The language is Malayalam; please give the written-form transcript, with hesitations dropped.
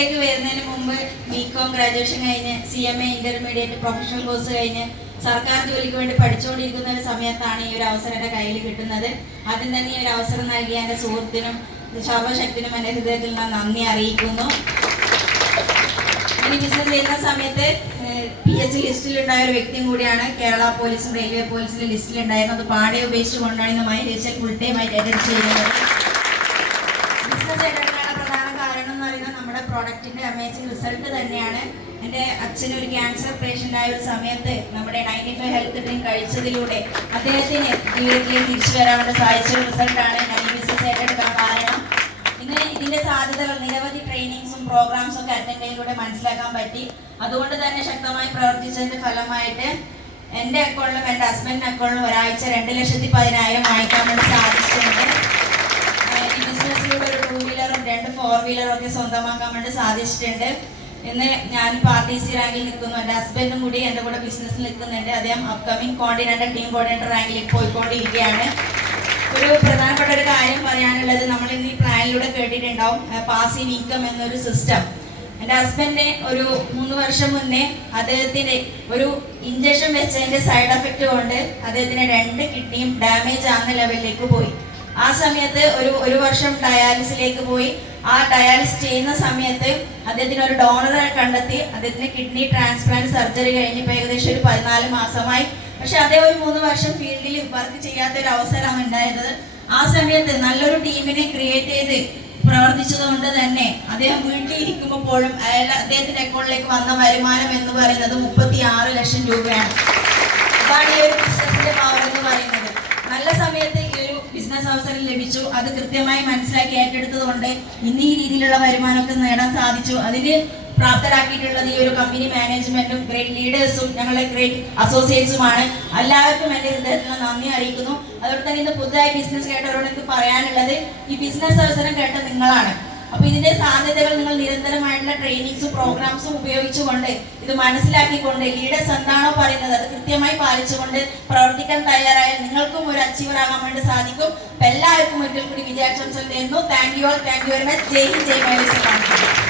വരുന്നതിന് മുമ്പ് ബികോം ഗ്രാജുവേഷൻ കഴിഞ്ഞ് CMA ഇന്റർമീഡിയറ്റ് പ്രൊഫഷണൽ കോഴ്സ് കഴിഞ്ഞ് സർക്കാർ ജോലിക്ക് വേണ്ടി പഠിച്ചുകൊണ്ടിരിക്കുന്ന ഒരു സമയത്താണ് ഈ ഒരു അവസരം എൻ്റെ കയ്യിൽ കിട്ടുന്നത്. ആദ്യം തന്നെ ഈ ഒരു അവസരം നൽകിയ എൻ്റെ സുഹൃത്തിനും സർവശക്തിനും എൻ്റെ ഹൃദയത്തിൽ ഞാൻ നന്ദി അറിയിക്കുന്നു. ഇനി ബിസിനസ് ചെയ്യുന്ന സമയത്ത് PSC ലിസ്റ്റിലുണ്ടായ ഒരു വ്യക്തിയും കൂടിയാണ്. കേരള പോലീസും റെയിൽവേ പോലീസിന്റെ ലിസ്റ്റിലുണ്ടായിരുന്നു. അത് പാടെ ഉപേക്ഷിച്ചുകൊണ്ടാണ് ഇന്ന് മൈലേജ് ഫുൾ ടൈം ആയിട്ട് അറ്റൻഡ് ചെയ്യുന്നത്. ബിസിനസ് ഏറ്റെടുക്കാനുള്ള പ്രധാന കാരണം എന്ന് പറയുന്നത് നമ്മുടെ പ്രോഡക്റ്റിന്റെ അമേസിംഗ് റിസൾട്ട് തന്നെയാണ്. എൻ്റെ അച്ഛൻ ഒരു ക്യാൻസർ പേഷ്യൻ്റ് ആയ ഒരു സമയത്ത് നമ്മുടെ 95 ഹെൽത്ത് ഡ്രിങ്ക് കഴിച്ചതിലൂടെ അദ്ദേഹത്തിന് ജീവിതത്തിലേക്ക് തിരിച്ചു വരാൻ വേണ്ടി സാധിച്ച ഒരു റിസൾട്ടാണ് ഞാൻ ഈ ബിസിനസ് ഏറ്റെടുക്കാൻ കാരണം. ഇന്ന് ഇതിന്റെ സാധ്യതകൾ നിരവധി ട്രെയിനിങ്സും പ്രോഗ്രാംസും ഒക്കെ അറ്റൻഡ് ചെയ്തതിലൂടെ മനസ്സിലാക്കാൻ പറ്റി. അതുകൊണ്ട് തന്നെ ശക്തമായി പ്രവർത്തിച്ചതിന്റെ ഫലമായിട്ട് എൻ്റെ അക്കൗണ്ടിലും എൻ്റെ ഹസ്ബൻഡിൻ്റെ അക്കൗണ്ടിലും ഒരാഴ്ച 2,10,000 വാങ്ങിക്കാൻ വേണ്ടി സാധിച്ചിട്ടുണ്ട്. ഈ ബിസിനസ്സിലൂടെ ഒരു 2 വീലറും 2 4 വീലറും ഒക്കെ സ്വന്തമാക്കാൻ വേണ്ടി സാധിച്ചിട്ടുണ്ട്. ഇന്ന് ഞാൻ RTC റാങ്കിൽ നിൽക്കുന്നു. എൻ്റെ ഹസ്ബൻഡും കൂടി എൻ്റെ കൂടെ ബിസിനസ്സിൽ നിൽക്കുന്നുണ്ട്. അദ്ദേഹം അപ്കമിങ് കോർഡിനേറ്റർ ടീം കോർഡിനേറ്റർ റാങ്കിൽ പോയിക്കൊണ്ടിരിക്കുകയാണ്. ഒരു പ്രധാനപ്പെട്ട ഒരു കാര്യം പറയാനുള്ളത്, നമ്മൾ ഇന്ന് ഈ പ്ലാനിലൂടെ കേട്ടിട്ടുണ്ടാവും പാസീവ് ഇൻകം എന്നൊരു സിസ്റ്റം. എൻ്റെ ഹസ്ബൻഡിന് ഒരു 3 വർഷം മുന്നേ അദ്ദേഹത്തിന് ഒരു ഇഞ്ചക്ഷൻ വെച്ചതിൻ്റെ സൈഡ് എഫക്റ്റ് കൊണ്ട് അദ്ദേഹത്തിന് 2 കിഡ്നിയും ഡാമേജ് ആകുന്ന ലെവലിലേക്ക് പോയി. ആ സമയത്ത് ഒരു വർഷം ഡയാലിസിലേക്ക് പോയി. ആ ഡയാലിസിസ് ചെയ്യുന്ന സമയത്ത് അദ്ദേഹത്തിന് ഒരു ഡോണറെ കണ്ടെത്തി. അദ്ദേഹത്തിന് കിഡ്നി ട്രാൻസ്പ്ലാന്റ് സർജറി കഴിഞ്ഞ് ഇപ്പോൾ ഏകദേശം ഒരു 14 മാസമായി. പക്ഷെ അതേ ഒരു 3 വർഷം ഫീൽഡിൽ വർക്ക് ചെയ്യാത്തൊരു അവസരമാണ് ഉണ്ടായത്. ആ സമയത്ത് നല്ലൊരു ടീമിനെ ക്രിയേറ്റ് ചെയ്ത് പ്രവർത്തിച്ചതുകൊണ്ട് തന്നെ അദ്ദേഹം വീട്ടിലിരിക്കുമ്പോൾ പോലും അദ്ദേഹത്തിന്റെ അക്കൗണ്ടിലേക്ക് വന്ന വരുമാനം എന്ന് പറയുന്നത് 36 ലക്ഷം രൂപയാണ്. അതാണ് ഈ ഒരു ബിസിനസിന്റെ പവർ എന്ന് പറയുന്നത്. നല്ല സമയത്ത് ഈ ഒരു ബിസിനസ് അവസരം ലഭിച്ചു. അത് കൃത്യമായി മനസ്സിലാക്കി ഏറ്റെടുത്തത് കൊണ്ട് ഇന്ന് ഈ രീതിയിലുള്ള വരുമാനമൊക്കെ നേടാൻ സാധിച്ചു. അതിന് പ്രാപ്തരാക്കിയിട്ടുള്ളത് ഈ ഒരു കമ്പനി മാനേജ്മെന്റും ഗ്രേറ്റ് ലീഡേഴ്സും ഞങ്ങളുടെ ഗ്രേറ്റ് അസോസിയേറ്റ്സുമാണ്. എല്ലാവർക്കും എൻ്റെ ഹൃദയത്തിൽ നന്ദി അറിയിക്കുന്നു. അതുകൊണ്ട് തന്നെ ഇന്ന് പുതുതായി ബിസിനസ് കേട്ടവരോട് എനിക്ക് പറയാനുള്ളത്, ഈ ബിസിനസ് അവസരം കേട്ട നിങ്ങളാണ്. അപ്പൊ ഇതിന്റെ സാധ്യതകൾ നിങ്ങൾ നിരന്തരമായിട്ടുള്ള ട്രെയിനിങ്സും പ്രോഗ്രാംസും ഉപയോഗിച്ചുകൊണ്ട് ഇത് മനസ്സിലാക്കിക്കൊണ്ട് ലീഡേഴ്സ് എന്താണോ പറയുന്നത് അത് കൃത്യമായി പാലിച്ചുകൊണ്ട് പ്രവർത്തിക്കാൻ തയ്യാറായാൽ നിങ്ങൾക്കും ഒരു അച്ചീവർ ആകാൻ വേണ്ടി സാധിക്കും. എല്ലാവർക്കും ഒരിക്കൽ കൂടി വിജയാശംസകൾ നേരുന്നു. Thank you all. Thank you very much. Jai Hind, Jai mileage.